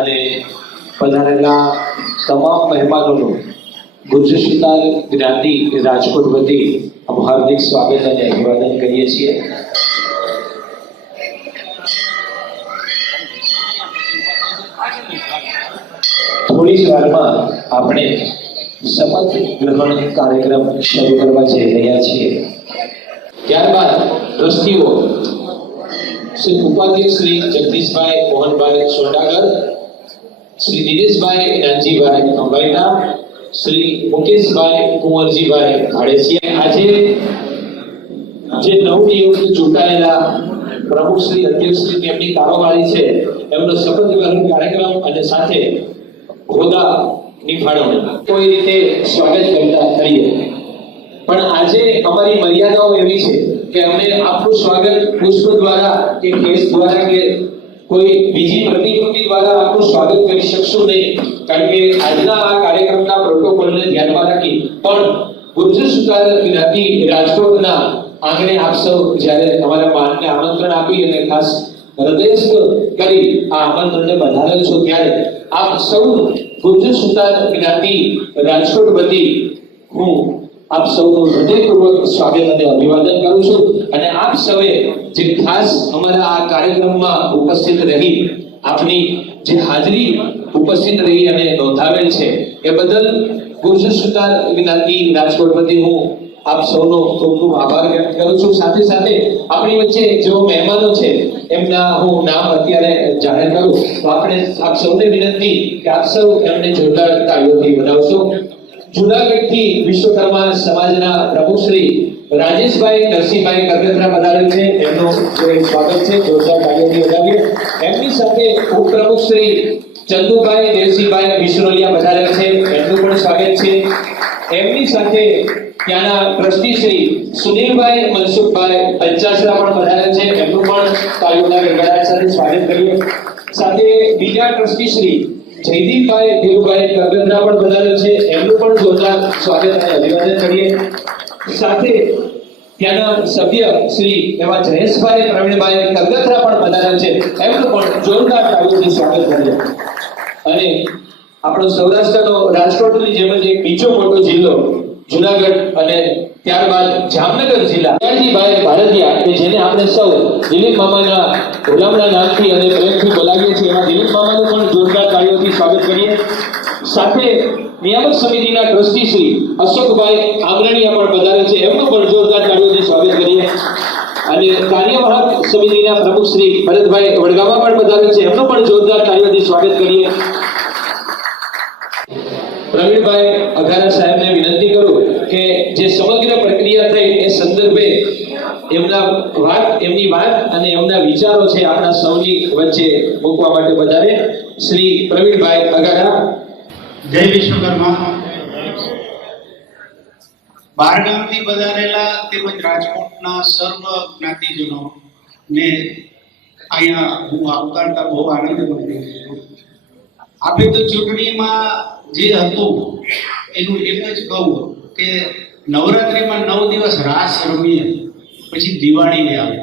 અને પધારેલા તમામ મહેમાનોનું ગુર્જર સુતાર જ્ઞાતિ રાજકોટ વતી હાર્દિક સ્વાગત અને અભિવાદન કરીએ છીએ। થોડી જ વારમાં આપણે શપથ ગ્રહણ કાર્યક્રમ શરૂ કરવા જઈ રહ્યા છીએ। ત્યારબાદ ટ્રસ્ટીઓ શ્રી ઉપાધ્યક્ષ શ્રી જગદીશભાઈ મોહનભાઈ સોંડાગર, શ્રી દિનેશભાઈ નાનજીભાઈ અંબાઈના, શ્રી મુકેશભાઈ કુંવરજીભાઈ ઘાડેસિયા, આજે જે નવનિયુક્ત ચૂંટાયેલા પ્રમુખ શ્રી અધ્યક્ષ શ્રી તેમની કારોબારી છે એમનો શપથ ગ્રહણ કાર્યક્રમ અને સાથે હોદ્દાની ફાળવણી કોઈ રીતે સ્વાગત કરતા કરીએ। પણ આજે અમારી મર્યાદાઓ એવી છે કે અમે આપનું સ્વાગત પુષ્પ દ્વારા કે કેસ દ્વારા કે કોઈ બીજી પ્રતિકૃતિ દ્વારા આપનું સ્વાગત કરી શકશું નહીં, કારણ કે આજના આ કાર્યક્રમના પ્રોટોકોલને ધ્યાનમાં રાખી પણ ગુર્જર સુતાર જ્ઞાતિ રાજકોટના આંગણે આપ સૌ જ્યારે અમારા માનને આમંત્રણ આપી અને ખાસ હૃદયસ્થ કરી આ આમંત્રણને વધારેલ છો ત્યારે આપ સૌ ગુર્જર સુતાર જ્ઞાતિ રાજકોટ વતી હું આપ સૌનું હૃદયપૂર્વક સ્વાગત અને અભિવાદન કરું છું। અને આપ સૌએ જે ખાસ અમારા આ કાર્યક્રમમાં ઉપસ્થિત રહી આપની જે હાજરી ઉપસ્થિત રહી અને નોંધાવેલ છે એ બદલ ગુર્જર સુતાર જ્ઞાતિ રાજકોટ વતી હું આપ સૌનો ખૂબ ખૂબ આભાર વ્યક્ત કરું છું। સાથે સાથે આપણી વચ્ચે જેઓ મહેમાનો છે એમના હું નામ અત્યારે જાહેર કરું તો આપણે આપ સૌને વિનંતી કે આપ સૌ એમને જોરદાર તાળીઓથી વધાવશો। જૂનાગઢથી વિશ્વકર્મા સમાજના પ્રમુખ શ્રી રાજેશભાઈ નરસિંહભાઈ કરગત્રા પધારેલ છે, એમનું સ્વાગત છે, જોરદાર તાળીઓથી વધાવીએ। એમની સાથે ઉપપ્રમુખ શ્રી ચંદુભાઈ દેવસિંહભાઈ વિશ્રોલિયા પધારેલ છે, એમનું પણ સ્વાગત છે। એમની સાથે ત્યાંના ટ્રસ્ટી શ્રી સુનિલભાઈ મનસુખભાઈ પંચાસરા પણ પધારેલ છે, એમનું પણ તાળીઓના ગડગડાટ સાથે સ્વાગત કરીએ। સાથે બીજા ટ્રસ્ટી શ્રી જયદીપભાઈ દેવુભાઈ કરગત્રા પણ પધારેલ છે, એમનું પણ જોરદાર સ્વાગત અને અભિવાદન કરીએ। સાથે ત્યાંના સભ્ય શ્રી એવા જયેશભાઈ પ્રવીણભાઈ કરગત્રા પણ પધારેલ છે, એમનું પણ જોરદાર તાળીઓથી સ્વાગત કરીએ। અને આપણો સૌરાષ્ટ્રનો રાજકોટની જેમ જ એક બીજો મોટો જિલ્લો જૂનાગઢ અને ત્યારબાદ જામનગર જિલ્લા ભાઈ ભારતીયા કે જેને આપણે સૌ દિલીપ મામાના ગુલામના નામથી અને પ્રેમથી બોલાવીએ છીએ એવા દિલીપ મામાનું પણ જોરદાર તાળીઓથી સ્વાગત કરીએ। સાથે નિયામક સમિતિના ટ્રસ્ટી શ્રી અશોકભાઈ આંગણિયા પણ પધારે છે, એમનું પણ જોરદાર તાળીઓથી સ્વાગત કરીએ। અને કાર્યવાહક સમિતિના પ્રમુખ શ્રી ભરતભાઈ વડગામા પણ પધારે છે, એમનું પણ જોરદાર તાળીઓથી સ્વાગત કરીએ। પ્રવીણભાઈ અઘારા સાહેબને વિનંતી કરું કે જે સમગ્ર પ્રક્રિયા થઈ એ સંદર્ભે એમની વાત અને એમના વિચારો છે આપણા સૌની વચ્ચે મૂકવા માટે વધારે શ્રી પ્રવીણભાઈ અઘારા। જય વિશ્વકર્મા। બહારગામથી પધારેલા તેમજ રાજકોટના સર્વ જ્ઞાતિજનો ને અહીંયા હું આવકારતા બહુ આનંદ અનુભવું છું। આપણે તો ચૂંટણીમાં જે હતું એનું એક જ કહું કે નવરાત્રિમાં 9 દિવસ રાસ રમીએ, પછી દિવાળી આવે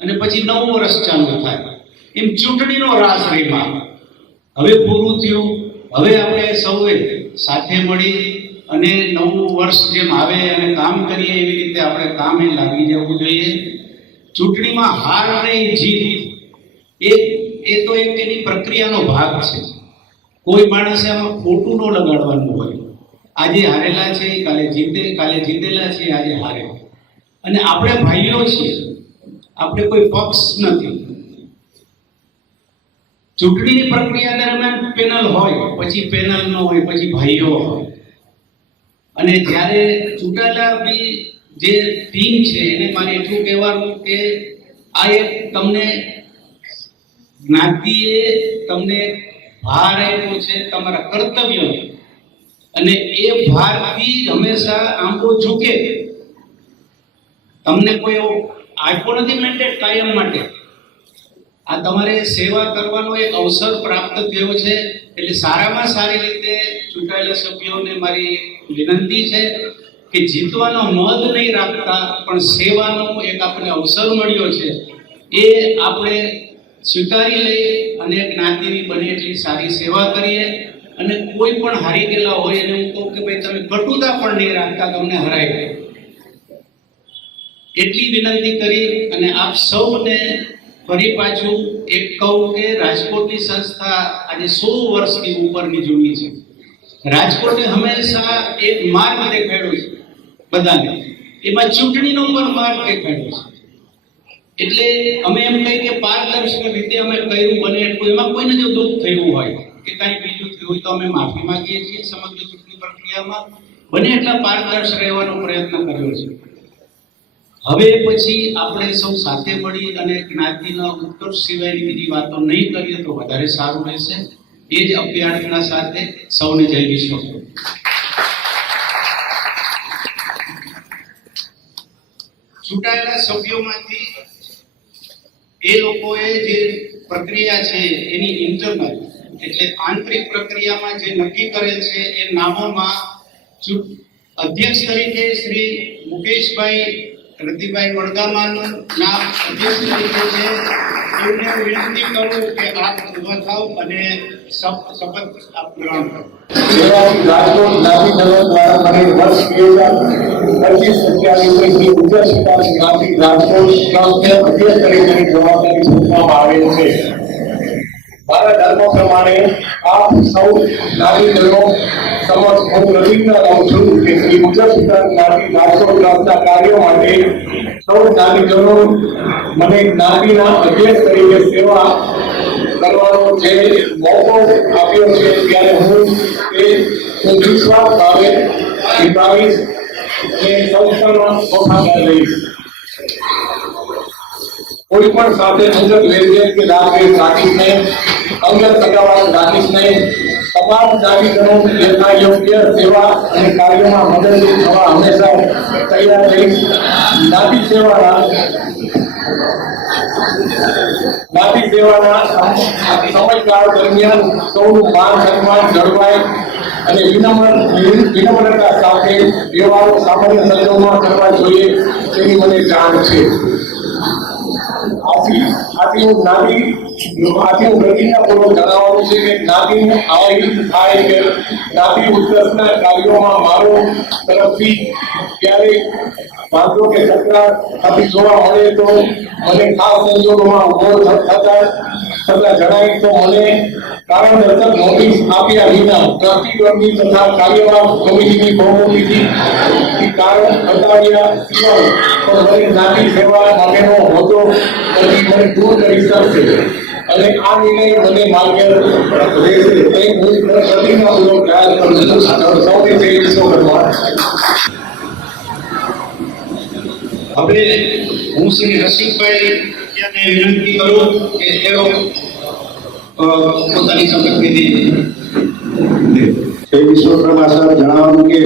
અને પછી નવું વર્ષ ચાલુ થાય, એમ ચૂંટણીનો રાસ રમ્યા। હવે પૂરું થયું, હવે આપણે સૌએ સાથે મળી અને નવું વર્ષ જેમ આવે અને કામ કરીએ એવી રીતે આપણે કામે લાગી જવું જોઈએ। ચૂંટણીમાં હાર નહીં જીત એ તો એક એની પ્રક્રિયાનો ભાગ છે। કોઈ માણસે આમાં ખોટું ન લગાડવાનું હોય, આજે હારેલા છે કાલે જીતેલા છે આજે હારે। અને આપણે ભાઈઓ છીએ, આપણે કોઈ પક્ષ નથી। ચૂંટણીની પ્રક્રિયા દરમિયાન પેનલ હોય, પછી પેનલ ન હોય, પછી ભાઈઓ હોય। અને જ્યારે ચૂંટાયેલા જે ટીમ છે એને મારે એટલું કહેવાનું કે આ એક તમને જ્ઞાતિએ તમને ભાર આપ્યો છે, તમારા કર્તવ્ય, અને એ ભારથી હંમેશા આંબો ઝૂકે। તમને કોઈ એવો આપ્યો નથી મેન્ડેટ કાયમ માટે, આ તમારે સેવા કરવાનો એક અવસર પ્રાપ્ત થયો છે। એટલે સારામાં સારી રીતે ચૂંટાયેલા સભ્યોને મારી વિનંતી છે કે જીતવાનો મદ નહીં રાખતા પણ સેવાનો એક આપણે અવસર મળ્યો છે, એ આપણે સ્વીકારી લઈ અને જ્ઞાતિની બને એટલી સારી સેવા કરીએ અને કોઈ પણ હારી ગયેલા હોય એને હું કહું કે ભાઈ તમે કટુતા પણ નહીં રાખતા, તમને હરાઈ ગઈ એટલી વિનંતી કરી અને આપ સૌને ફરી પાછું એક કહું કે રાજકોટની સંસ્થા આજે 100 વર્ષથી ઉપરની જૂની છે. રાજકોટે હંમેશા એક માર્ગ દેખાડ્યો છે બધાને, એમાં ચૂંટણીનો પણ માર્ગ દેખાડ્યો છે. એટલે અમે એમ કહીએ કે પારદર્શક રીતે અમે કર્યું બને એટલું. એમાં કોઈને જો દુઃખ થયું હોય કે કાંઈ બીજું થયું હોય તો અમે માફી માંગીએ છીએ. સમગ્ર ચૂંટણી પ્રક્રિયામાં બને એટલા પારદર્શક રહેવાનો પ્રયત્ન કર્યો છે. હવે પછી આપણે સૌ સાથે મળી અને જ્ઞાતિના ઉત્કર્ષ સિવાયની બીજી વાતો નહીં કરીએ તો વધારે સારું રહેશે. એ જ અભ્યર્થના સાથે સૌને જય વિશ્વ. ચૂંટાયેલા સભ્યોમાંથી એ લોકોએ જે પ્રક્રિયા છે એની ઇન્ટરનલ એટલે આંતરિક પ્રક્રિયામાં જે નક્કી કરેલ છે એ નામોમાં અધ્યક્ષ તરીકે શ્રી મુકેશભાઈ રતિભાઈ વડગામાનું નામ અધ્યક્ષ તરીકે છે. એમને વિનંતી કરું કે આપ ઉભા થાવ અને શપથ આપ ગ્રહણ કરો. રાજકોટ જ્ઞાતિ જનો દ્વારા મને વર્ષ 2025-27 ઉચ્ચશિક્ષા જ્ઞાતિ રાજકોટ ટ્રસ્ટને અધ્યક્ષ તરીકેની જવાબદારી સોંપવામાં આવેલ છે. મારા ધર્મ પ્રમાણે આપ સૌ જ્ઞાતિજનો સમક્ષ હું પ્રતિજ્ઞા લઉં છું કે શ્રી ઉચ્ચશિક્ષા જ્ઞાતિ રાજકોટ ટ્રસ્ટના કાર્યો માટે સૌ જ્ઞાતિજનો મને જ્ઞાતિના અધ્યક્ષ તરીકે સેવા કરવાનો જે મોકો આપ્યો છે ત્યારે હું વિશ્વાસ ભાવે નિભાવીશ અને સંસ્થામાં વફાદાર રહીશ. કોઈ પણ સાથે અંગત વેરઝેર કે રાગદ્વેષ રાખીશ નહીં, અંગત સગાવાદ રાખીશ નહીં. તમામ જ્ઞાતિજનો યથાયોગ્ય સેવા અને કાર્યોમાં મદદરૂપ થવા હંમેશા તૈયાર રહીશ. જ્ઞાતિ સેવાના સમયગાળા દરમિયાન સૌનું માન સન્માન જળવાય અને વિનમ્રતા સાથે વ્યવહારો સામાન્ય સંજોગોમાં કરવા જોઈએ તેની મને જાણ છે. આથી હું પ્રતિજ્ઞાપૂર્વક જણાવવાનું છે કે જ્ઞાતિનું આવા હિત થાય કે જ્ઞાતિ ઉત્કર્ષના કાર્યોમાં મારો તરફથી ક્યારેક વાંધો કે તકરાર થતી જોવા મળે તો મને ખાસ સંજોગોમાં ઉભો થતા જણાય તો મને કારણદર્શક નોટિસ આપ્યા વિના ટ્રસ્ટીગણની તથા કાર્યવાહક કમિટીની બહુમતીથી કારણ બતાવ્યા સિવાય પણ મને જ્ઞાતિ સેવા માટેનો હોદ્દો પછી મને દૂર કરી શકશે અને આ નિર્ણય મને માન્ય રહેશે. હું પ્રતિજ્ઞાપૂર્વક જાહેર કરું છું. સૌને જય વિશ્વકર્મા. હવે હું શ્રી રસિકભાઈ વિનંતી કરું કે તેઓ પોતાની સંપત્તિ જય વિશ્વકર્મા સાહેબ જણાવવાનું કે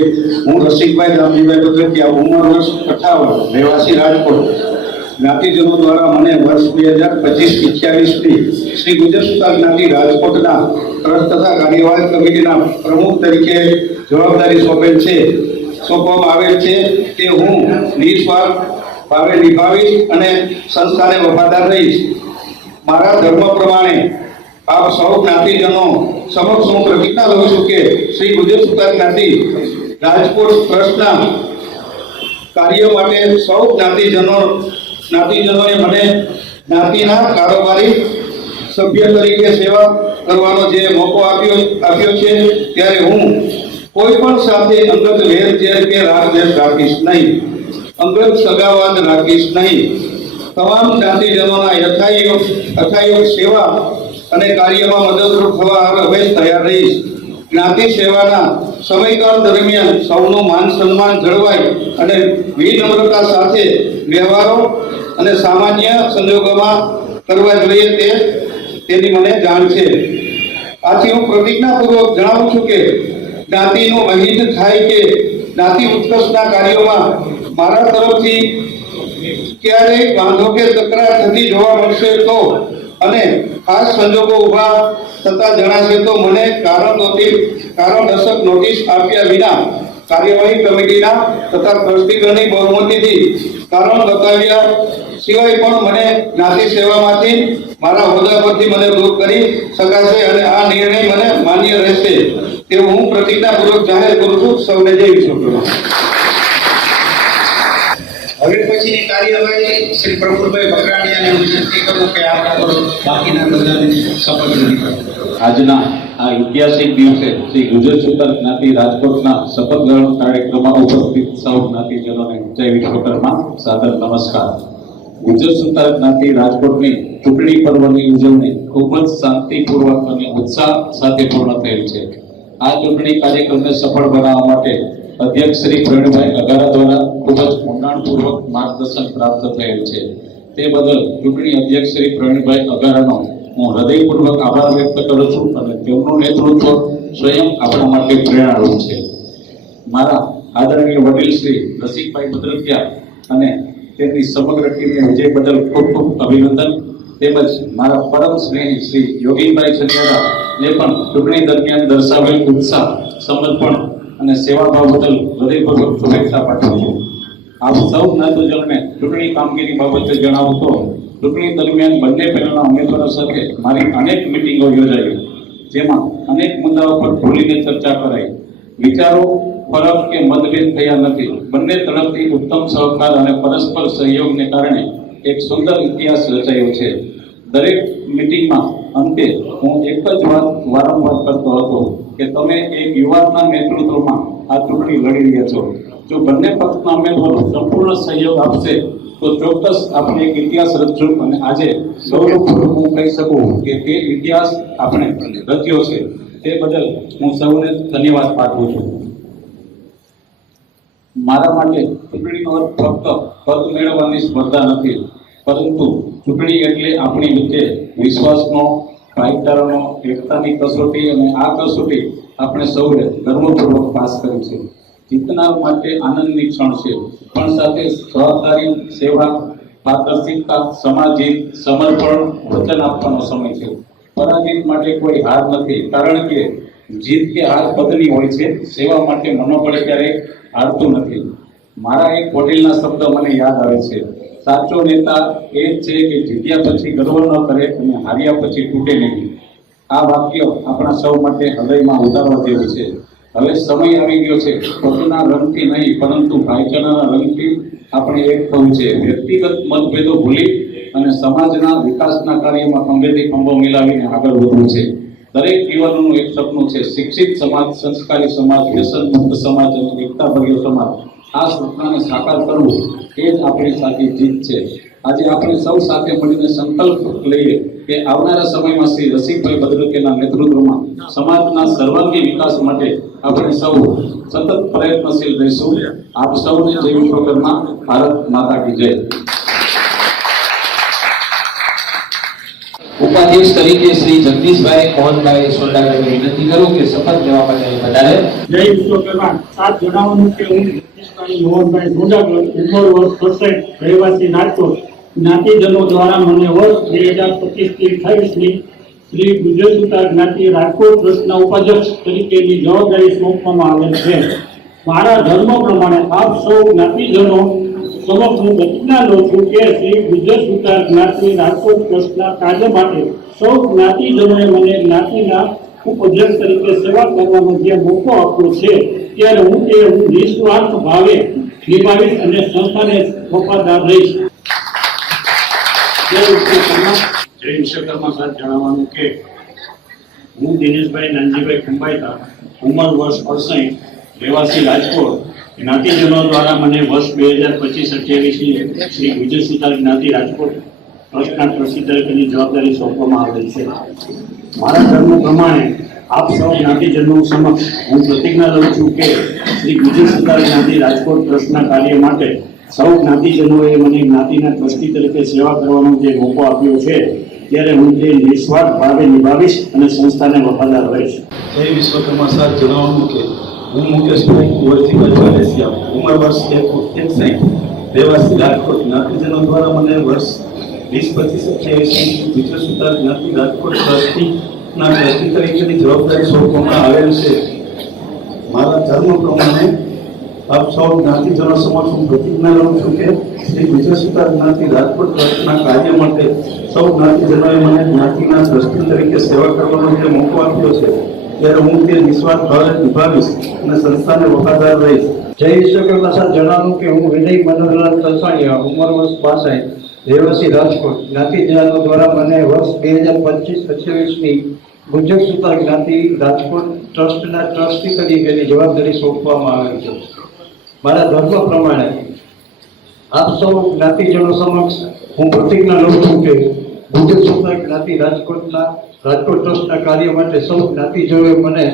હું રસિકભાઈ રામજીભાઈ પથરિયા, ઉંમર વર્ષ 58, રહેવાસી રાજકોટ. જ્ઞાતિજનો દ્વારા મને વર્ષ 2025-28ની શ્રી ગુજરસુતા જ્ઞાતિ રાજકોટના ટ્રસ્ટ તથા કાર્યવાહક કમિટીના પ્રમુખ તરીકે જવાબદારી સોંપવામાં આવેલ છે કે હું નિસ્વાર્થ ભાવે નિભાવીશ અને સંસ્થાને વફાદાર રહીશ. મારા ધર્મ પ્રમાણે આપ સૌ જ્ઞાતિજનો સમક્ષ હું પ્રતિજ્ઞા લઉં છું કે શ્રી ગુજરસુતા જ્ઞાતિ રાજકોટ ટ્રસ્ટના કાર્ય માટે સૌ જ્ઞાતિજનોએ મને જ્ઞાતિના કારોબારી સભ્ય તરીકે સેવા કરવાનો જે મોકો આપ્યો છે ત્યારે હું કોઈ પણ સાથે અંગત વેરઝેર કે રાગદ્વેષ રાખીશ નહીં, અંગત સગાવાદ રાખીશ નહીં. તમામ જ્ઞાતિજનોના યથાયોગ સેવા અને કાર્યમાં મદદરૂપ થવા હંમેશા તૈયાર રહીશ. જ્ઞાતિ સેવાના સમયગાળ દરમિયાન સૌનું માન સન્માન જળવાય અને વિનમ્રતા સાથે વ્યવહારો અને સામાન્ય સંજોગોમાં કરવા જોઈએ તેની મને જાણ છે. આથી હું પ્રતિજ્ઞાપૂર્વક જણાવું છું કે જ્ઞાતિનું અહિત થાય કે જ્ઞાતિ ઉત્કર્ષના કાર્યોમાં મારા તરફથી ક્યારેય વાંધો કે તકરાર થતી જોવા મળશે તો અને ખાસ સંજોગો ઊભા થતા જણાશે તો મને કારણદર્શક નોટિસ આપ્યા વિના કાર્યવાહી કમિટીના તથા ટ્રસ્ટીગણની બહુમતીથી કારણ બતાવ્યા સિવાય પણ મને જ્ઞાતિ સેવામાંથી મારા હોદ્દા પરથી મને દૂર કરી શકાશે અને આ નિર્ણય મને માન્ય રહેશે તેવું હું પ્રતિજ્ઞાપૂર્વક જાહેર કરું છું. સૌને જય વિશ્વકર્મા. હવે પછીની કાર્યવાહી શ્રી પ્રફુલભાઈ બકરાણીયાને હું વિનંતી કરું કે આપણા બાકીના બધાને શપથ ગ્રહણ કરો. આજના આ ઐતિહાસિક દિવસે શ્રી ગુજર સુતર જ્ઞાતિ રાજકોટના શપથ ગ્રહણ કાર્યક્રમમાં ઉપસ્થિત સૌ જ્ઞાતિજનોને જય વિશ્વકર્મા સાદર નમસ્કાર. ગુજર સુતર જ્ઞાતિ રાજકોટની ચૂંટણી પર્વની ઉજવણી ખૂબ જ શાંતિપૂર્વક અને ઉત્સાહ સાથે પૂર્ણ થયેલ છે. આ ચૂંટણી કાર્યક્રમને સફળ બનાવવા માટે અધ્યક્ષ શ્રી પ્રવીણભાઈ અગારા દ્વારા ખૂબ જ ઊંડાણપૂર્વક માર્ગદર્શન પ્રાપ્ત થયેલ છે. તે બદલ ચૂંટણી અધ્યક્ષ શ્રી પ્રવીણભાઈ અગારાનો હું હૃદયપૂર્વક આભાર વ્યક્ત કરું છું અને તેમનું નેતૃત્વ સ્વયં આપણા માટે પ્રેરણારૂપ છે. મારા આદરણીય વડીલ શ્રી રસિકભાઈ ભદ્રકિયા અને તેમની સમગ્ર ટીમને વિજય બદલ ખૂબ ખૂબ અભિનંદન. તેમજ મારા પરમ સ્નેહી શ્રી યોગીભાઈ ચંદ્રા ને પણ ચૂંટણી દરમિયાન દર્શાવેલ ઉત્સાહ, સમર્પણ અને સેવાભાવ બદલ હૃદયપૂર્વક શુભેચ્છા પાઠવું છું. આપ સૌ જ્ઞાતિજનોને ચૂંટણી કામગીરી બાબતે જણાવું તો ચૂંટણી દરમિયાન બંને પેનલના ઉમેદવારો સાથે મારી અનેક મિટિંગો યોજાઈ, જેમાં અનેક મુદ્દાઓ પર ખુલીને ચર્ચા કરાઈ. વિચારો, ફરક કે મતભેદ થયા નથી. બંને તરફથી ઉત્તમ સહકાર અને પરસ્પર સહયોગને કારણે એક સુંદર ઇતિહાસ રચાયો છે. દરેક મિટિંગમાં અંતે હું એક જ વાત વારંવાર કરતો હતો કે તમે એક યુવાનના નેતૃત્વમાં આ ચૂંટણી લડી રહ્યા છો. જો બંને પક્ષના ઉમેદવારો સંપૂર્ણ સહયોગ આપશે તો ચોક્કસ આપણે એક ઇતિહાસ રચશું અને આજે ગૌરવપૂર્વક હું કહી શકું કે તે ઇતિહાસ આપણે રચ્યો છે. તે બદલ હું સૌને ધન્યવાદ પાઠવું છું. મારા માટે ચૂંટણીનો અર્થ ફક્ત પદ મેળવવાની સ્પર્ધા નથી, પરંતુ ચૂંટણી એટલે આપણી વચ્ચે વિશ્વાસનો, ભાઈચારાનો, એકતાની કસોટી અને આ કસોટી આપણે સૌએ ગર્વપૂર્વક પાસ કરી છે. જીતનાર માટે આનંદની ક્ષણ છે, પણ સાથે જવાબદારી, સેવા, પારદર્શિતા, સમાજિત, સમર્પણ, વચન આપવાનો સમય છે. પરાજિત માટે કોઈ હાર નથી, કારણ કે જીત કે હાર પદની હોય છે. સેવા માટે મનોબળ ક્યારેય હારતું નથી. મારા એક વડીલના શબ્દ મને યાદ આવે છે, સાચો નેતા એ છે કે જીત્યા પછી ગર્વ ન કરે અને હાર્યા પછી તૂટે નહીં. આ વાક્ય આપણા સૌ માટે હૃદયમાં ઉતારવા જેવું છે. હવે સમય આવી ગયો છે પદના રંગથી નહીં, પરંતુ ભાઈચારાના રંગથી આપણે એક થવું છે. વ્યક્તિગત મતભેદો ભૂલી અને સમાજના વિકાસના કાર્યમાં ખંભેથી ખંભો મિલાવીને આગળ વધવું છે. દરેક યુવાનોનું એક સપનું છે, શિક્ષિત સમાજ, સંસ્કારી સમાજ, વ્યસન મુક્ત સમાજ અને એકતાભર્યો સમાજ. આ સપનાને સાકાર કરવું એ જ આપણી સાચી જીત છે. આજે આપણે સૌ સાથે મળીને સંકલ્પ લઈએ કે આવનારા સમયમાં શ્રી રસિકભાઈ ભદ્રકિયાના નેતૃત્વમાં સમાજના સર્વાંગી વિકાસ માટે આપણે સૌ સતત પ્રયત્નશીલ રહીશું. આપ સૌને જય વિશ્વકર્મા. ભારત માતા કી જય. ઉપાધ્યક્ષ તરીકે શ્રી જગદીશભાઈ મોહનભાઈ સોરડાને વિનંતી કરું કે શપથ લેવા માટે વધારે. જય વિશ્વકર્મા. સાથ જણાવવાનું કે હું જગદીશભાઈ મોહનભાઈ સોરડાગર, ઉંમર વર્ષ 67, રહેવાસી રાજકોટ, જ્ઞાતિજનો દ્વારા મને વર્ષ 2025 થી 28ની શ્રી ગુજર સુતાર જ્ઞાતિ રાજકોટ ટ્રસ્ટના ઉપાધ્યક્ષ તરીકેની જવાબદારી સોંપવામાં આવેલ છે. મારા ધર્મ પ્રમાણે આપ સૌ જ્ઞાતિજનો સમક્ષ હું પ્રતિજ્ઞા લઉં છું કે શ્રી ગુજર સુતાર જ્ઞાતિ રાજકોટ ટ્રસ્ટના કાર્ય માટે સૌ જ્ઞાતિજનોએ મને જ્ઞાતિના ઉપાધ્યક્ષ તરીકે સેવા કરવાનો જે મોકો આપ્યો છે, ત્યારે હું નિસ્વાર્થ ભાવે નિભાવીશ અને સંસ્થાને વફાદાર રહીશ. જય વિશ્વકર્મા. સાથ જણાવવાનું કે હું દિનેશભાઈ નાનજીભાઈ ખંભાઈતા, ઉંમર વર્ષ 68, રહેવાસી રાજકોટ, જ્ઞાતિજનો દ્વારા મને વર્ષ 2025-28ની શ્રી ગુજર સુતાર જ્ઞાતિ રાજકોટ ટ્રસ્ટના ટ્રસ્ટી તરીકેની જવાબદારી સોંપવામાં આવેલ છે. મારા ધર્મ પ્રમાણે આપ સૌ જ્ઞાતિજનો સમક્ષ હું પ્રતિજ્ઞા લઉં છું કે શ્રી ગુજર સુતાર જ્ઞાતિ રાજકોટ ટ્રસ્ટના કાર્ય માટે સૌ જ્ઞાતિજનોએ મને જ્ઞાતિના ટ્રસ્ટી તરીકે સેવા કરવાનો જે મોકો આપ્યો છે, ત્યારે હું તે નિસ્વાર્થ ભાવે નિભાવીશ અને સંસ્થાને વફાદાર રહીશ. જય વિશ્વકર્મા. સાથ જણાવવાનું કે હું મુકેશભાઈ કુંવરજીભાઈ ચાલેસિયા, ઉંમર વર્ષ 61, રહેવાસી રાજકોટ, જ્ઞાતિજનો દ્વારા મને વર્ષ 2025-28 ગુજર સુતાર જ્ઞાતિ રાજકોટ ટ્રસ્ટીના ટ્રસ્ટી તરીકેની જવાબદારી સોંપવામાં આવેલ છે. મારા ધર્મ પ્રમાણે આપ સૌ જ્ઞાતિજનો સમક્ષ હું પ્રતિજ્ઞા લઉં છું કે શ્રી ગુજર સુતાર જ્ઞાતિ રાજકોટ ટ્રસ્ટના કાર્ય માટે સૌ જ્ઞાતિજનોએ મને જ્ઞાતિના ટ્રસ્ટી તરીકે સેવા કરવાનો જે મોકો આપ્યો છે ત્યારે હું તે નિસ્વાર્થ ભાવે નિભાવીશ અને સંસ્થાને વફાદાર રહીશ. જય વિશ્વકર્મા સર જણાવું કે હું વિજય મનોહરલાલ તલસાણીયા ઉંમર વર્ષ 62 રહેવાસી રાજકોટ જ્ઞાતિજનો દ્વારા મને વર્ષ 2025-28ની ગુજર સુતાર જ્ઞાતિ રાજકોટ ટ્રસ્ટના ટ્રસ્ટી તરીકેની જવાબદારી સોંપવામાં આવેલ છે. મારા ધર્મ પ્રમાણે આપ સૌ જ્ઞાતિજનો સમક્ષ હું પ્રતિજ્ઞા લઉં છું કે ગુજર સુતાર જ્ઞાતિ રાજકોટ ટ્રસ્ટના કાર્ય માટે સૌ જ્ઞાતિજનોએ મને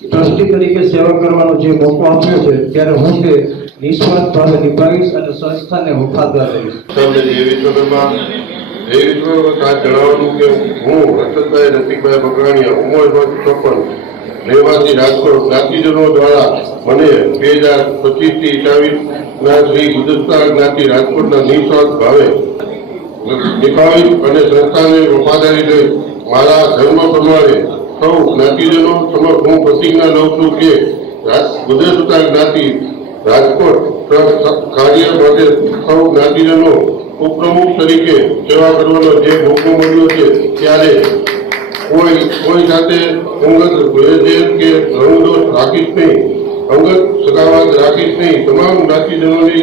ટ્રસ્ટી તરીકે સેવા કરવાનો જે મોકો આપ્યો છે ત્યારે હું તે નિસ્વાર્થ ભાવે નિભાવીશ અને સંસ્થાને વફાદાર રહીશ. તમને જે વિશ્વકર્મા ખાસ જણાવવાનું કે હું રસદભાઈ રસિકભાઈ બકરાણીયા ઉંમર વર્ષ 54 રહેવાસી રાજકોટ જ્ઞાતિજનો દ્વારા મને 2025 થી 28 શ્રી ગુજર સુતાર જ્ઞાતિ રાજકોટના નિસ્વાર્થ ભાવે નિભાવી અને સંસ્થાને વફાદારી લઈ મારા ધર્મ પ્રમાણે સૌ જ્ઞાતિજનો સમક્ષ હું પ્રતિજ્ઞા લઉં છું કે ગુજર સુતાર જ્ઞાતિ રાજકોટ ટ્રસ્ટ કાર્ય માટે સૌ જ્ઞાતિજનો ઉપપ્રમુખ તરીકે સેવા કરવાનો જે મોકો મળ્યો છે ત્યારે કોઈ સાથે અંગત ભેદ કે રંગદોષ રાખીશ નહીં, અંગત સગાવાદ રાખીશ નહીં. તમામ જ્ઞાતિજનોની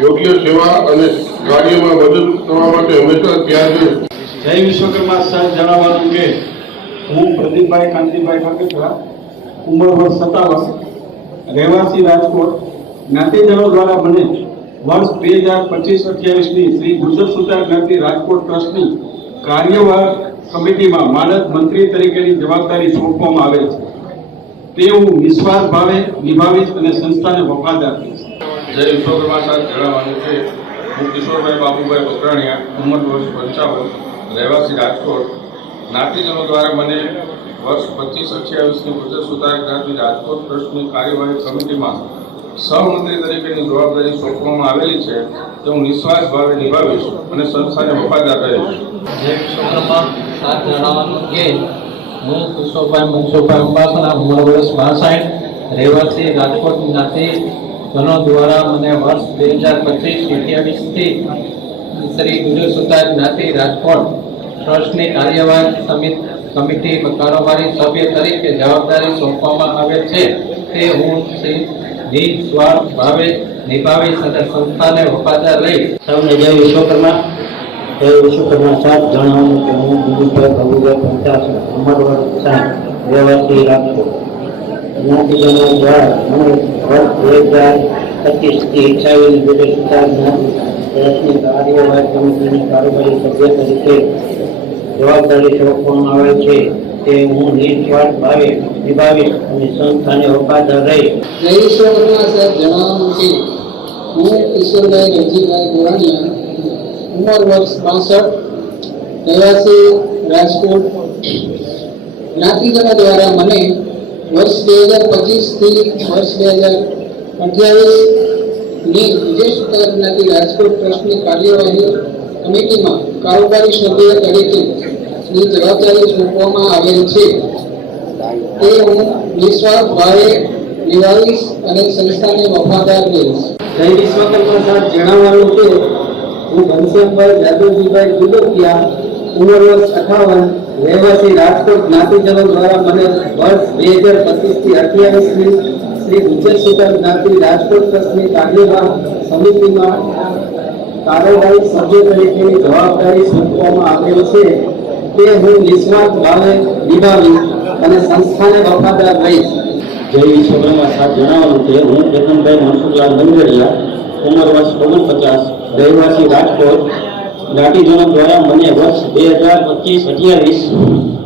યોગ્ય સેવા અને કાર્યમાં મદદ કરવા માટે હંમેશા તૈયાર રહીશ. જય વિશ્વકર્મા સર જણાવવાનું કે હું પ્રદીપભાઈ કાંતિભાઈ ઠાકરા ઉંમર વર્ષ 57 રહેવાસી રાજકોટ જ્ઞાતિજનો દ્વારા મને વર્ષ 2025-28ની શ્રી ગુજર સુતાર જ્ઞાતિ રાજકોટ ટ્રસ્ટની કાર્યવાહક કમિટીમાં માનદ મંત્રી તરીકેની જવાબદારી સોંપવામાં આવેલ છે તે હું નિસ્વાર્થ ભાવે નિભાવીશ અને સંસ્થાને વફાદાર રહીશ. જય વિશ્વકર્મા સાહેબ જણાવવાનું છે હું કિશોરભાઈ બાબુભાઈ બકરાણીયા ઉંમર વર્ષ 55 રહેવાસી રાજકોટ જ્ઞાતિજનો દ્વારા મને વર્ષ 25-28ની ગુજર સુતાર જ્ઞાતિ રાજકોટ ટ્રસ્ટની કાર્યવાહી કમિટીમાં સહમંત્રી તરીકેની જવાબદારી સોંપવામાં આવેલી છે તે હું નિસ્વાર્થ ભાવે નિભાવીશ અને સંસ્થાને વફાદાર રહીશ. જય વિશ્વકર્મા સાથ જણાવવાનું કે હું કિશોરભાઈ મનસુખભાઈ અંબાસના ઉંમર વર્ષ 62 રહેવાસી રાજકોટ જ્ઞાતિજનો દ્વારા મને વર્ષ 2025-28થી શ્રી ગુજર સુતાર જ્ઞાતિ રાજકોટ ટ્રસ્ટની કાર્યવાહી કમિટી કારોબારી સભ્ય તરીકે જવાબદારી સોંપવામાં આવેલ છે તે હું નિસ્વાર્થ ભાવે નિભાવીશ અને સંસ્થાને વફાદાર રહીશ. સૌને જય વિશ્વકર્મા સાથ જણાવવાનું કે હું દિલીપભાઈ બાબુભાઈ 50 ઉંમર વર્ષ 60 રહેવાસી રાજકોટ જ્ઞાતિજનો દ્વારા મને વર્ષ 2025થી 28ની ગુજર સુતાર જ્ઞાતિ ટ્રસ્ટની કાર્યવાહી કમિટીની કારોબારી સભ્ય તરીકે જવાબદારી સોંપવામાં આવે છે તે હું નિસ્વાર્થ ભાવે નિભાવીશ અને સંસ્થાને વફાદાર રહીશ. જય વિશ્વકર્મા સાહેબ જણાવવાનું કે હું કિશોરભાઈ રણજીતભાઈ ગોરાણીયા ઉંમર વર્ષ 65 રહેવાસી રાજકોટ જ્ઞાતિજનો દ્વારા મને વર્ષ 2025થી વર્ષ 2028ની ગુજર સુતાર જ્ઞાતિ રાજકોટ ટ્રસ્ટની કાર્યવાહી કમિટીમાં કારોબારી સભ્ય તરીકે ની જવાબદારી સોંપવામાં આવેલ છે તે હું નિસ્વાર્થ ભાવે નિભાવીશ અને સંસ્થાને વફાદાર રહીશ. જય વિશ્વકર્મા સાથ જણાવવાનું કે હું ઘનશ્યામભાઈ જાદવજીભાઈ ગુલોકિયા ઉંમર વર્ષ 58 રહેવાસી રાજકોટ જ્ઞાતિજનો દ્વારા મને વર્ષ 2025થી 28ની શ્રી ગુજર સુતાર જ્ઞાતિ રાજકોટ ટ્રસ્ટની કાર્યવાહક સમિતિમાં કારોબારી સભ્ય તરીકેની જવાબદારી સોંપવામાં આવેલ છે તે હું નિસ્વાર્થ ભાવે નિભાવીશ અને સંસ્થાને વફાદાર રહીશ. જય વિશ્વકર્મા સાથ જણાવવાનું કે હું કેતનભાઈ મનસુખલાલ મંગળિયા ઉંમર વર્ષ 49 રહેવાસી રાજકોટ જ્ઞાતિજનો દ્વારા મને વર્ષ 2025-28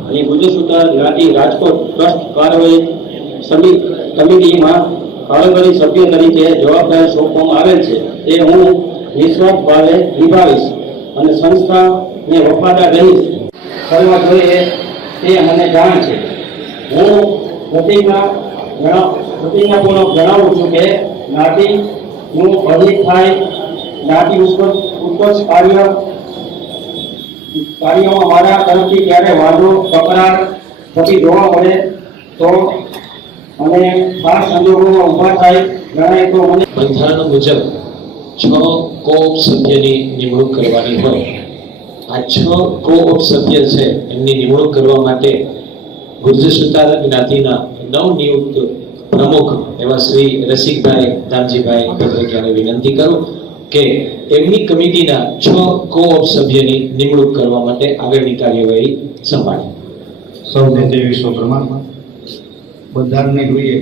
અને ગુજર સુતાર જ્ઞાતિ રાજકોટ ટ્રસ્ટ કાર્યવાહી કમિટીમાં કારોબારી સભ્ય તરીકે જવાબદારી સોંપવામાં આવેલ છે તે હું નિસ્વાર્થ ભાવે નિભાવીશ અને સંસ્થાને વફાદાર રહીશ. કરવા જોઈએ તે મને જાણ છે. હું પ્રતિજ્ઞાપૂર્વક જણાવું છું કે જ્ઞાતિનું અધિક થાય જ્ઞાતિ ઉત્કર્ષ કાર્યોમાં મારા તરફથી ક્યારે વાંધો તકરાર થતી જોવા મળે તો અને ખાસ સંજોગોમાં ઊભા થાય જણાય તો મને બંધારણ મુજબ 6 કોઓપ સભ્યની નિમણૂક કરવાની હોય. આ 6 કોઓપ સભ્ય છે એમની નિમણૂક કરવા માટે ગુર્જર સુતાર જ્ઞાતિના નવનિયુક્ત પ્રમુખ એવા શ્રી રસિકભાઈ દામજીભાઈ ભદ્રકિયાને વિનંતી કરું કે એમની કમિટીના 6 કોઓપ સભ્યની નિમણૂક કરવા માટે આગળની કાર્યવાહી સંભાળે. સૌને તે વિશ્વકર્મા બંધારણની રૂએ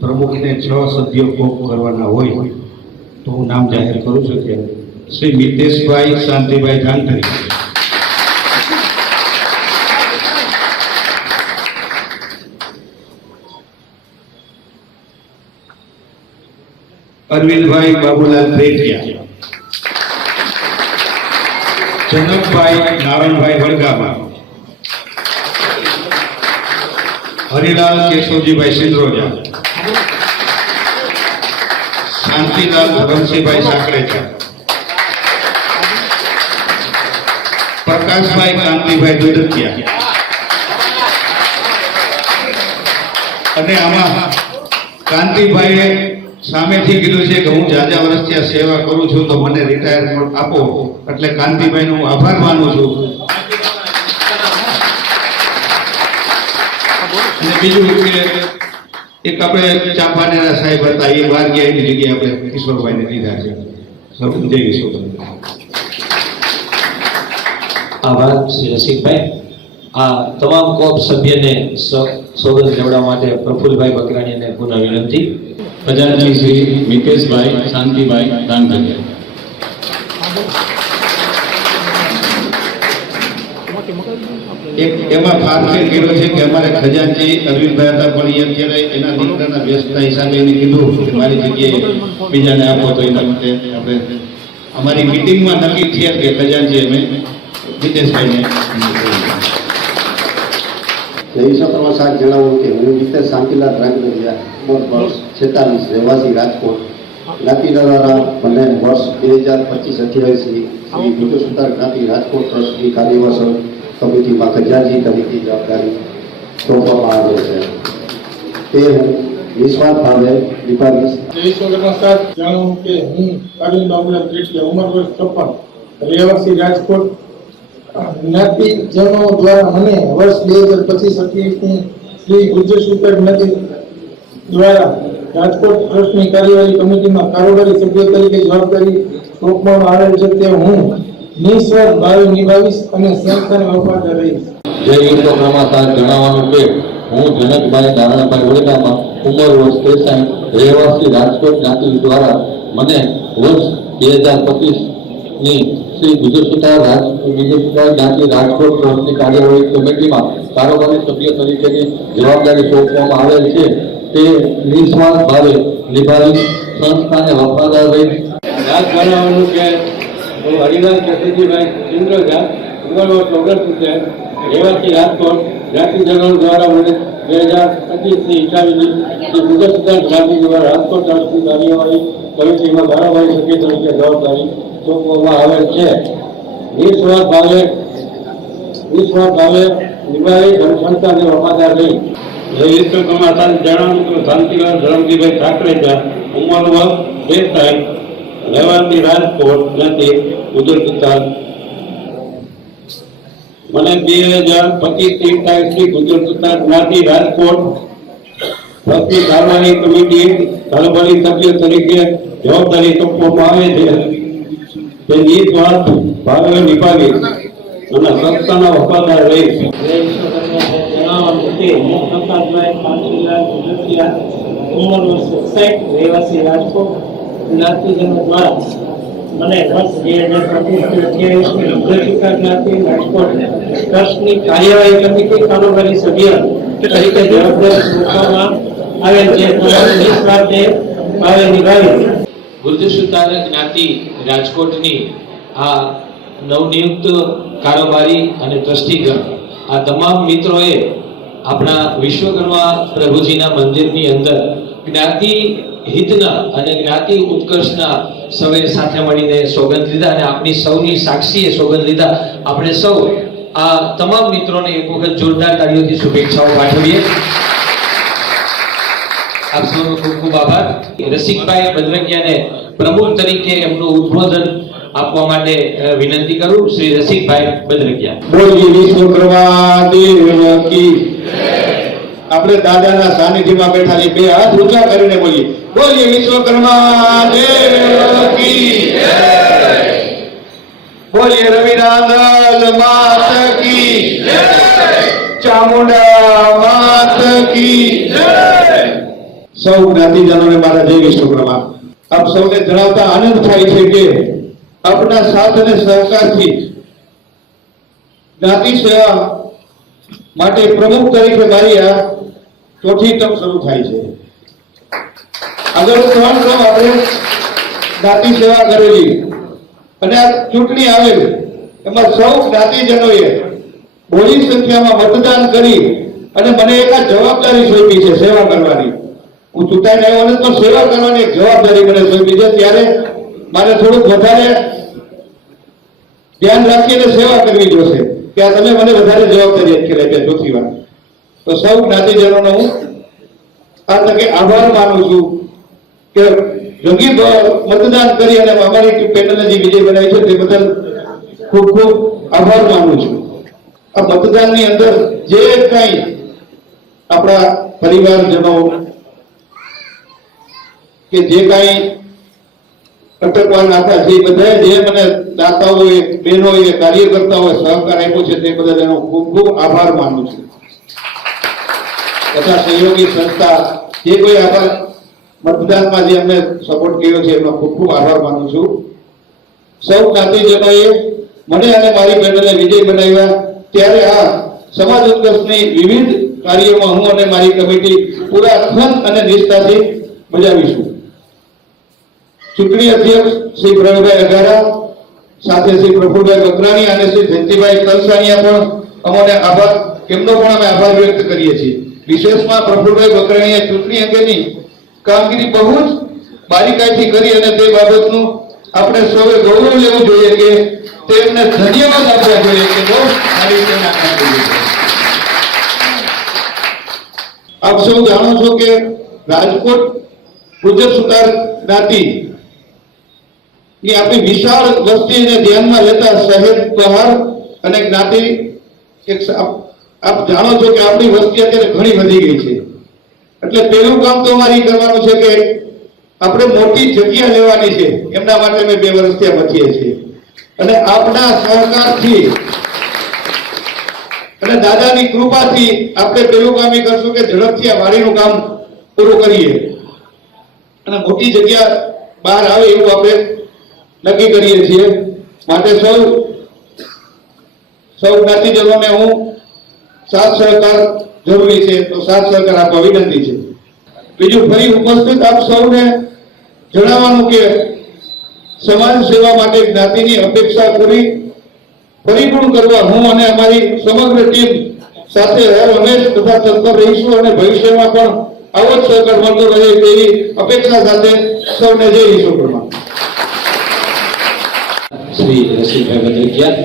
પ્રમુખને 6 સભ્યો કોપ કરવાના હોય તો હું નામ જાહેર કરું છું કે શ્રી મિતેશભાઈ શાંતિભાઈ ધાનધરી, અરવિંદભાઈ બાબુલાલ પ્રેટિયા, જનકભાઈ નારણભાઈ વડગામા, હરિલાલ કેશવજીભાઈ સિંધરોજા, શાંતિલાલ ધરમસિંહભાઈ સાંકળેજા, પ્રકાશભાઈ કાંતિભાઈ દુધકિયા. અને આમાં કાંતિભાઈએ સામેથી કીધું છે કે હું જાજા વર્ષથી આ સેવા કરું છું તો મને રિટાયરમેન્ટ આપો, એટલે કાંતિભાઈનો હું આભાર માનું છું. અને બીજું કે એક આપણે ચાંપાનેરા સાહેબ હતા, એ વાર ગયા એની જગ્યાએ આપણે કિશોરભાઈને દીધા છે. જય વિશ્વકર્મા. આભાર શ્રી રસિકભાઈ. આ તમામ કોપ સભ્યને સોગંદ લેવડાવવા માટે પ્રફુલભાઈ બકરાણીને પુનઃ વિનંતી. ખજાનચી શ્રી મિતેશભાઈ શાંતિભાઈ ધાનધરિયા. એક એમાં ખાસ કર્યો છે કે અમારે ખજાનચી અરવિંદભાઈ હતા, પણ એ અત્યારે એના દીકરાના વ્યસ્તતા હિસાબે એને કીધું કે મારી જગ્યાએ બીજાને આપો, તો એના માટે આપણે અમારી મિટિંગમાં નક્કી થયા કે ખજાનચી અમે મિતેશભાઈને. વિશ્વકર્મા સાહેબ જણાવું કે હું મિતેશ શાંતિલાલ રાંગરિયા, ઉંમર વર્ષ 46, રહેવાસી રાજકોટ. જ્ઞાતિના દ્વારા મને વર્ષ 2025-28 શ્રી ગુર્જર સુતાર જ્ઞાતિ રાજકોટ ટ્રસ્ટની કાર્યવાહક કમિટીમાં ખજાનચી તરીકે જવાબદારી સોંપવામાં આવે છે. તે હું નિસ્વાર્થ ભાવે નિભાવીશ. વિશ્વકર્મા સાહેબ જણાવું કે હું અરવિંદ બાબુલાલ પ્રેટિયા, ઉંમર વર્ષ 56, રહેવાસી રાજકોટ. જ્ઞાતિજનો દ્વારા મને વર્ષ 2025-28 શ્રી ગુર્જર સુતાર જ્ઞાતિ દ્વારા રાજકોટ ટ્રસ્ટની કાર્યવાહી કમિટીમાં કારોબારી સભ્ય તરીકે જવાબદારી સોંપવામાં આવેલ છે. તે હું નિસ્વાર્થ ભાવે નિભાવીશ અને સંસ્થાને વફાદાર રહીશ. જય વિશ્વકર્મા સાહેબ જણાવવાનું કે હું જનકભાઈ નારાયણભાઈ વડગામા, ઉંમર વર્ષ 63, રહેવાસી રાજકોટ જ્ઞાતિ દ્વારા મને વર્ષ 2025ની શ્રી ગુર્જર સુતાર જ્ઞાતિ રાજકોટ ટ્રસ્ટની કાર્યવાહી કમિટીમાં કારોબારી સભ્ય તરીકેની જવાબદારી સોંપવામાં આવેલ છે. તે નિસ્વાર્થ ભાવે નિભાવી સંસ્થાને વફાદાર રહી. જણાવવાનું કે હું હરિલાલ કેશવજીભાઈ સિંધરોજા, ઉંમર વર્ષ 69, રહેવાસી રાજકોટ. જ્ઞાતિજનો દ્વારા મને 2025-28 શ્રી ગુર્જર સુતાર જ્ઞાતિ દ્વારા રાજકોટ ટ્રસ્ટની કાર્યવાહી કમિટીમાં કારોબારી સભ્ય તરીકે જવાબદારી સોંપવામાં આવેલ છે. નિસ્વાર્થ ભાવે નિભાવી સંસ્થાને વફાદાર રહી. જય વિશ્વકર્મા સાહેબ જણાવ્યું કે શાંતિલાલ ધરમજીભાઈ સાંકળેજા, ઉંમર વર્ષ 63, રહેવાસી રાજકોટ જ્ઞાતિ ગુર્જર સુતાર. મને 2025-28 ગુર્જર સુતાર જ્ઞાતિ રાજકોટ ટ્રસ્ટની કાર્યવાહી કમિટી કારોબારી સભ્ય તરીકે જવાબદારી સોંપવામાં આવે છે. તે નિસ્વાર્થ ભાવે નિભાવી અને સંસ્થાના વફાદાર રહીશ. ઉંમર વર્ષ 61, રહેવાસી રાજકોટ. જ્ઞાતિજનો દ્વારા મને વર્ષ 2025-28 ગુર્જર સુતાર જ્ઞાતિ રાજકોટ ટ્રસ્ટની કાર્યવાહી કમિટી કારોબારી સભ્ય તરીકે જવાબદારી સોંપવામાં આવેલ છે. નિસ્વાર્થે ભાવે નિભાવી ગુર્જર સુતાર જ્ઞાતિ રાજકોટની આ નવનિયુક્ત કારોબારી અને ટ્રસ્ટીગણ, આ તમામ મિત્રોએ આપણા વિશ્વકર્મા પ્રભુજીના મંદિરની અંદર જ્ઞાતિ હિતના અને જ્ઞાતિ ઉત્કર્ષના સૌએ સાથે મળીને સોગંદ લીધા અને આપની સૌની સાક્ષીએ સોગંદ લીધા. આપણે સૌ આ તમામ મિત્રોને એક વખત જોરદાર તાળીઓથી શુભેચ્છાઓ પાઠવીએ. આપ સૌનો ખૂબ ખૂબ આભાર. રસિકભાઈ બદ્રકિયાને પ્રમુખ તરીકે એમનું ઉદ્બોધન આપવા માટે વિનંતી કરું. શ્રી રસિકભાઈ બદ્રકિયા. બોલીએ વિશ્વકર્મા દેવ કી. આપણે દાદાના સાનિધ્યમાં બેઠા છીએ. બે હાથ ઊંચા કરીને બોલીએ, બોલીએ વિશ્વકર્મા દેવ કી. બોલીએ રવિરાંદલ માત કી. ચામુંડા માત કી. સૌ જ્ઞાતિજનોને મારા જય વિશ્વકર્મા. આપ સૌને જણાવતા આનંદ થાય છે કે આપના સાથ અને સહકારથી જ્ઞાતિ સેવા માટે પ્રમુખ તરીકે મારી આ ચોથી ટર્મ શરૂ થાય છે. આગળ 3 ટર્મ આપણે જ્ઞાતિ સેવા કરેલી અને આ ચૂંટણી આવેલ એમાં સૌ જ્ઞાતિજનોએ બહોળી સંખ્યામાં મતદાન કરી અને મને એક આ જવાબદારી સોંપી છે સેવા કરવાની. હું ચૂંટાઈને આવ્યો નથી પણ સેવા કરવાની એક જવાબદારી મને સોંપી છે. ત્યારે મારે થોડુંક વધારે ધ્યાન રાખીને સેવા કરવી જોશે કે આ તમે મને વધારે જવાબદારી આપી ચોથી વાર. તો સૌ જ્ઞાતિજનોનો હું આ તકે આભાર માનું છું કે જંગી મતદાન કરી અને અમારી પેનલને જે વિજય બનાવી છે તે બદલ ખૂબ ખૂબ આભાર માનું છું. આ મતદાનની અંદર જે કંઈ આપણા પરિવારજનો કે જે કંઈ અટકવા નાખ્યા છે એ બધા જે મને દાતાઓએ બહેનોએ કાર્યકર્તાઓએ સહકાર આપ્યો છે તે બદલ એનો ખૂબ ખૂબ આભાર માનું છું. તથા સહયોગી સંસ્થા જે કોઈ આભાર મતદાનમાં જે અમને સપોર્ટ કર્યો છે એનો ખૂબ ખૂબ આભાર માનું છું. સૌ જ્ઞાતિજનોએ મને અને મારી બહેનોને વિજય બનાવ્યા ત્યારે આ સમાજ ઉત્કર્ષની વિવિધ કાર્યોમાં હું અને મારી કમિટી પૂરા ખંત અને નિષ્ઠાથી બજાવીશું. ચૂંટણી અધ્યક્ષ શ્રી પ્રવીણભાઈ અઘારા સાથે શ્રી પ્રફુલભાઈ બકરાણી અને શ્રી જયંતિભાઈ કલસાણીયા પણ અમને આભાર એમનો પણ અમે આભાર વ્યક્ત કરીએ છીએ. વિશેષમાં પ્રફુલભાઈ બકરાણીએ ચૂંટણી અંગેની કામગીરી બહુ જ બારીકાઈથી કરી અને તે બાબતનું આપણે સૌએ ગૌરવ લેવું જોઈએ કે તેમને ધન્યવાદ આપવા જોઈએ કે બહુ સારી રીતે કામ કર્યું છે. આપ સૌ જાણો છો કે રાજકોટ ગુજર સુતાર જ્ઞાતિ ની આપણી વિશાળ વસ્તીને ધ્યાનમાં લેતા શહેર બહાર અને જ્ઞાતિ આપ જાણો છો કે આપણી વસ્તી અત્યારે ઘણી વધી ગઈ છે. એટલે પહેલું કામ તો અમારી કરવાનું છે કે આપણે મોટી જગ્યા લેવાની છે. એમના માટે અમે 2 વર્ષથી મથીએ છીએ અને આપના સહકારથી અને દાદાની કૃપાથી આપણે પહેલું કામ એ કરશું કે ઝડપથી આ વાડીનું કામ પૂરું કરીએ અને મોટી જગ્યા બહાર આવે એવું આપણે નક્કી કરીએ છીએ. માટે સૌ જ્ઞાતિજનોને હું સાથ સહકાર જરૂરી છે તો સાથ સહકાર આપવા વિનંતી છે. બીજું ફરી ઉપસ્થિત આપ સૌને જણાવવાનું કે સમાજ સેવા માટે જ્ઞાતિની અપેક્ષા પરિપૂર્ણ કરવા હું અને અમારી સમગ્ર ટીમ સાથે હર હંમેશ તથા તત્પર રહીશું અને ભવિષ્યમાં પણ આવો જ સહકાર મળતો રહે તેવી અપેક્ષા સાથે સૌને જય વિશ્વકર્મા. શ્રી રસિકભાઈ બદ્રકિયા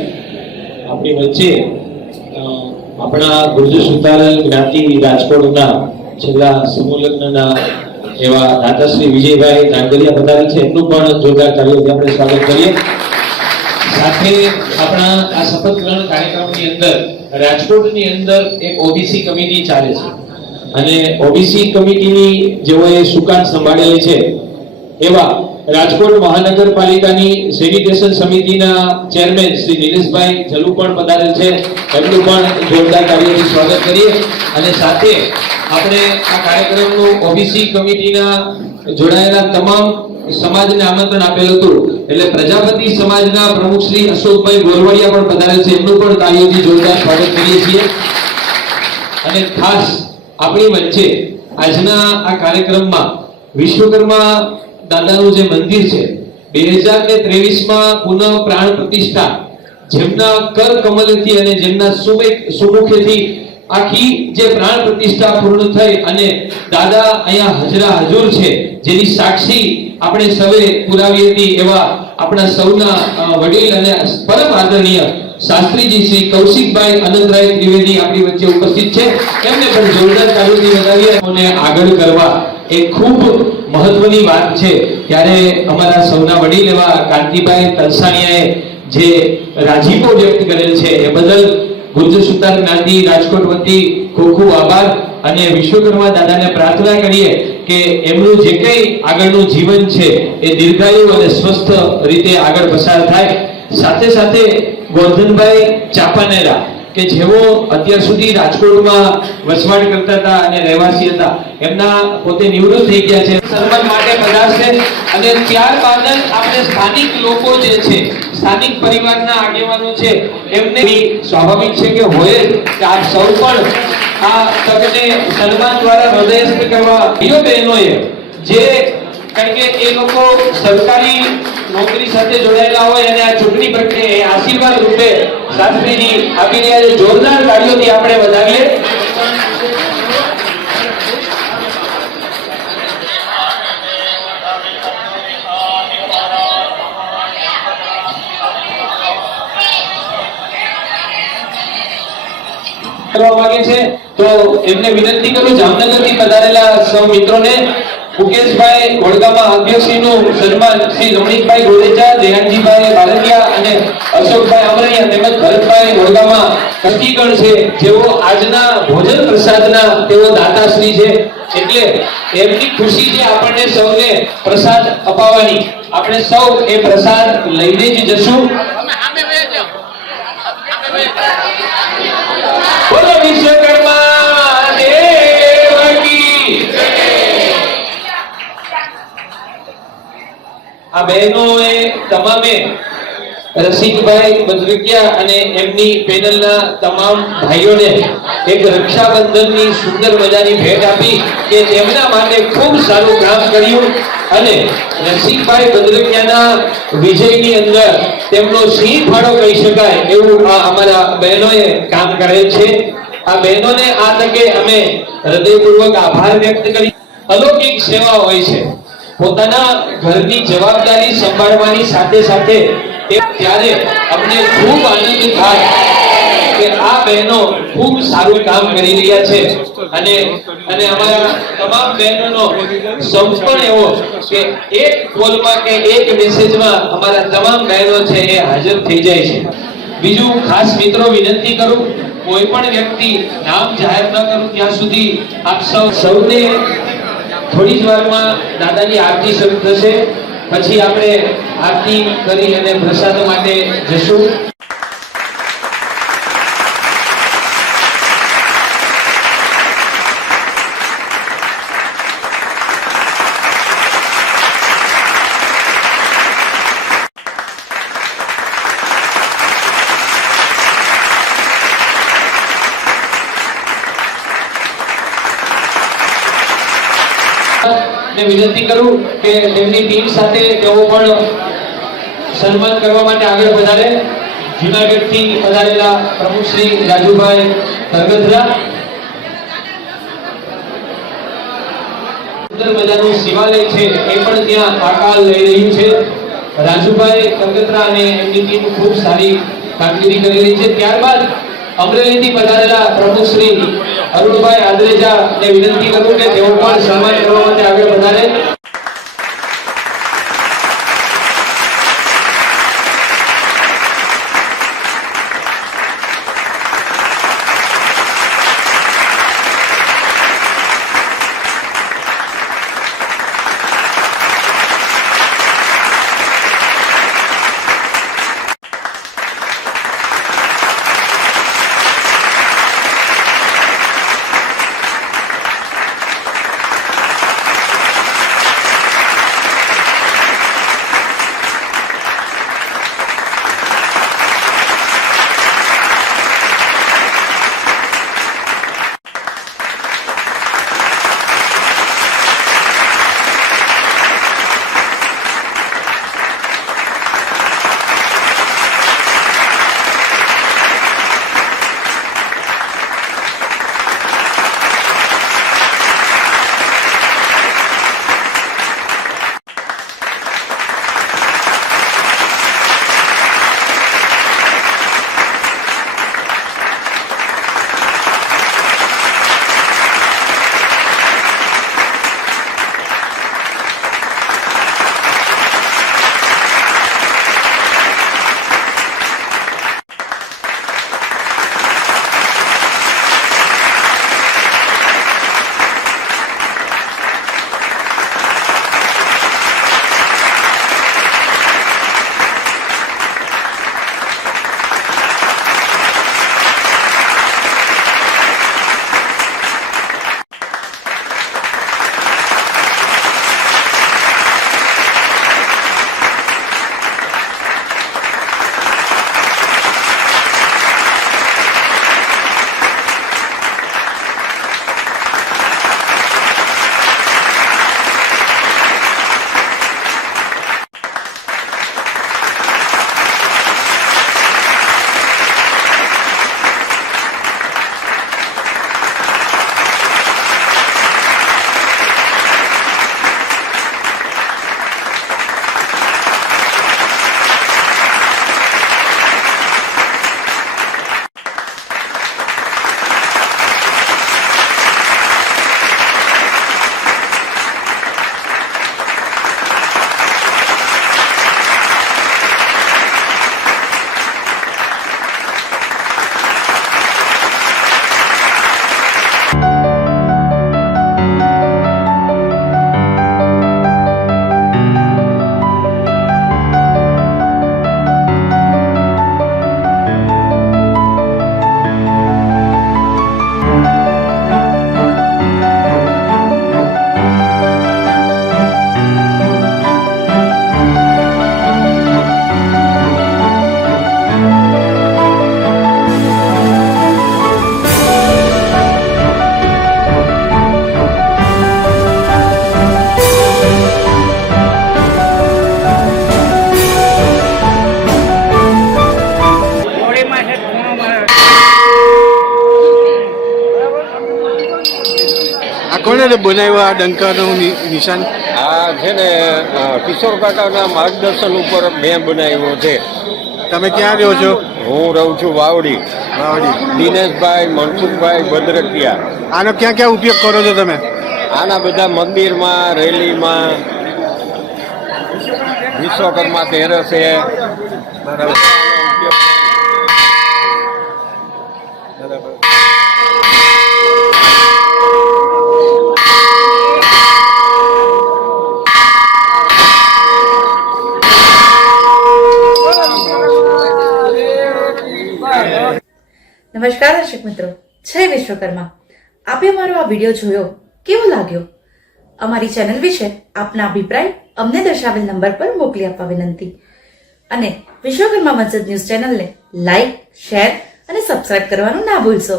આપણી વચ્ચે આપણા ગુર્જર સુતાર જ્ઞાતિ રાજકોટના છેલ્લા સમૂહ લગ્નના એવા દાદા શ્રી વિજયભાઈ ધાંગરિયા પધારે છે. એમનું પણ જોરદાર તાળીઓથી આપણે સ્વાગત કરીએ. સાથે આપણા આ શપથ ગ્રહણ કાર્યક્રમની અંદર રાજકોટની અંદર એક ઓબીસી કમિટી ચાલે છે અને ઓબીસી કમિટીની જેઓએ સુકાન સંભાળેલી છે એવા રાજકોટ મહાનગરપાલિકાની સેનિટેશન સમિતિના ચેરમેન શ્રી નિલેશભાઈ જલુ પણ પધારેલ છે. એમનું પણ જોરદાર તાળીઓથી સ્વાગત કરીએ. અને સાથે આપણે આ કાર્યક્રમનું ઓબીસી કમિટીના જોડાયેલા તમામ સમાજને આમંત્રણ આપેલ હતું એટલે પ્રજાપતિ સમાજના પ્રમુખ શ્રી અશોકભાઈ ગોરવડિયા પણ પધારેલ છે. એમનું પણ તાળીઓથી જોરદાર સ્વાગત કરીએ છીએ. અને ખાસ આપણી વચ્ચે આજના આ કાર્યક્રમમાં વિશ્વકર્મા દાદાનું જે મંદિર છે 2023માં પુનઃ પ્રાણ પ્રતિષ્ઠા જેમના કર કમલથી અને જેમના સુમુખેથી આખી જે પ્રાણ પ્રતિષ્ઠા પૂર્ણ થઈ અને દાદા અહીંયા હાજરા હજુર છે જેની સાક્ષી આપણે સૌએ પુરાવી હતી એવા આપણા સૌના વડીલ અને પરમ આદરણીય શાસ્ત્રીજી શ્રી કૌશિકભાઈ અનંતરાય ત્રિવેદી આપણી વચ્ચે ઉપસ્થિત છે. એમને પણ જોરદાર તાળીઓથી વધાવીએ અને આગળ કરવા એ ખૂબ મહત્વની વાત છે. ત્યારે અમારા સૌના વડીલ એવા કાંતિભાઈ તલસાણીયાએ જે રાજીપો વ્યક્ત કરેલ છે એ બદલ ગુર્જર સુતાર જ્ઞાતિ રાજકોટ વતી ખૂબ ખૂબ આભાર અને વિશ્વકર્મા દાદાને પ્રાર્થના કરીએ કે એમનું જે કંઈ આગળનું જીવન છે એ દીર્ઘાયુ અને સ્વસ્થ રીતે આગળ પસાર થાય. સાથે સાથે ગોરધનભાઈ ચાપાનેરા કે જેઓ અત્યાર સુધી રાજકોટમાં વસવાટ કરતા હતા અને રહેવાસી હતા, એમના પોતે નિવૃત્ત થઈ ગયા છે, સન્માન માટે પધારશે. અને ત્યારબાદ જ આપણે સ્થાનિક લોકો જે છે, સ્થાનિક પરિવારના આગેવાનો છે, એમને સ્વાભાવિક છે કે હોય કે આપ સૌ પણ આ તકને સન્માન દ્વારા હૃદયસ્થ કરવા ભાઈઓ બહેનોએ જે, કારણ કે એ લોકો સરકારી નોકરી સાથે જોડાયેલા હોય અને આ ચૂંટણી પ્રક્રિયા આશીર્વાદ રૂપે શાસ્ત્રીજી આપી રહ્યા છે. જોરદાર તાળીઓથી આપણે વધાવીએ. કરવા માંગે છે તો એમને વિનંતી કરું, જામનગરથી પધારેલા સૌ મિત્રોને મુકેશભાઈ ઘોડગામા અધ્યક્ષશ્રીનું સન્માન શ્રી રમણીકભાઈ ગોરેચા, દેહાનજીભાઈ ભારતિયા અને અશોકભાઈ અમરૈયા તેમજ ભરતભાઈ ઘોડગામા ટ્રસ્ટીગણ છે, જેઓ આજના ભોજન પ્રસાદના તેઓ દાતાશ્રી છે. એટલે એમની ખુશી છે આપણને સૌને પ્રસાદ અપાવવાની. આપણે સૌ એ પ્રસાદ લઈને જ જશું. બોલો વિશ્વકર્મા દેવ કી જય. આ બહેનોએ તમામે રસિકભાઈ બદ્રકિયા અને એમની પેનલના તમામ ભાઈઓને એક રક્ષાબંધનની સુંદર મજાની ભેટ આપી કે તેમના માટે ખૂબ સારું કામ કર્યું. અને રસિકભાઈ બદ્રકિયાના વિજયની અંદર તેમનો સિંહ ફાળો કહી શકાય એવું આ અમારા બહેનોએ કામ કરેલ છે. આ બહેનોને આ તકે અમે હૃદયપૂર્વક આભાર વ્યક્ત કરી. અલૌકિક સેવા હોય છે, પોતાના ઘરની જવાબદારી સંભાળવાની સાથે સાથે ત્યારે અમને ખૂબ આનંદ થાય કે આ બહેનો ખૂબ સારું કામ કરી રહ્યા છે. અને અમારા તમામ બહેનોનો સંપૂર્ણ એવો કે એક કોલમાં કે એક મેસેજમાં અમારા તમામ બહેનો છે એ હાજર થઈ જાય છે. બીજું ખાસ મિત્રો વિનંતી કરું, કોઈ પણ વ્યક્તિ નામ જાહેર ન કરું ત્યાં સુધી આપ સૌને થોડી જ વારમાં દાદાની આરતી શરૂ થશે. પછી આપણે આરતી કરી અને પ્રસાદ માટે જશું. વિનંતી કરું કે તેમની ટીમ સાથે તેઓ પણ સન્માન કરવા માટે આગળ વધારે. જૂનાગઢથી પધારેલા પ્રમુખ શ્રી રાજુભાઈ તરગધરા, સુંદર મજાનું શિવાલય છે એ પણ ત્યાં આકાર લઈ રહ્યું છે. રાજુભાઈ તરગધરા અને એમની ટીમ ખૂબ સારી કામગીરી કરી રહી છે. ત્યારબાદ અમરેલીથી પધારેલા પ્રમુખ શ્રી અરુણભાઈ આદરેજા ને વિનંતી કરું કે તેઓ પણ સન્માન કરવા માટે આગળ વધારે. આ કોને બનાવ્યો આ ડંકાનું નિશાન? આ છે ને કિશોર કાકાના માર્ગદર્શન ઉપર મેં બનાવ્યો છે. તમે ક્યાં રહ્યો છો? હું રહું છું વાવડી. દિનેશભાઈ, મનસુખભાઈ ભદ્રકિયા. આનો ક્યાં ક્યાં ઉપયોગ કરો છો તમે? આના બધા મંદિરમાં, રેલીમાં, વિશ્વકર્મા તેરસે. બરાબર. નમસ્કાર દર્શક મિત્રો, જય વિશ્વકર્મા. આપે અમારો આ વિડીયો જોયો, કેવો લાગ્યો? અમારી ચેનલ વિશે આપના અભિપ્રાય અમને દર્શાવેલ નંબર પર મોકલી આપવા વિનંતી. અને વિશ્વકર્મા વંશજ ન્યૂઝ ચેનલને લાઈક, શેર અને સબસ્ક્રાઇબ કરવાનું ના ભૂલશો.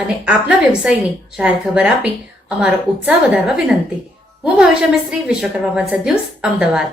અને આપના વ્યવસાયની જાહેર ખબર આપી અમારો ઉત્સાહ વધારવા વિનંતી. હું ભાવિશા મિસ્ત્રી, વિશ્વકર્મા વંશજ ન્યૂઝ, અમદાવાદ.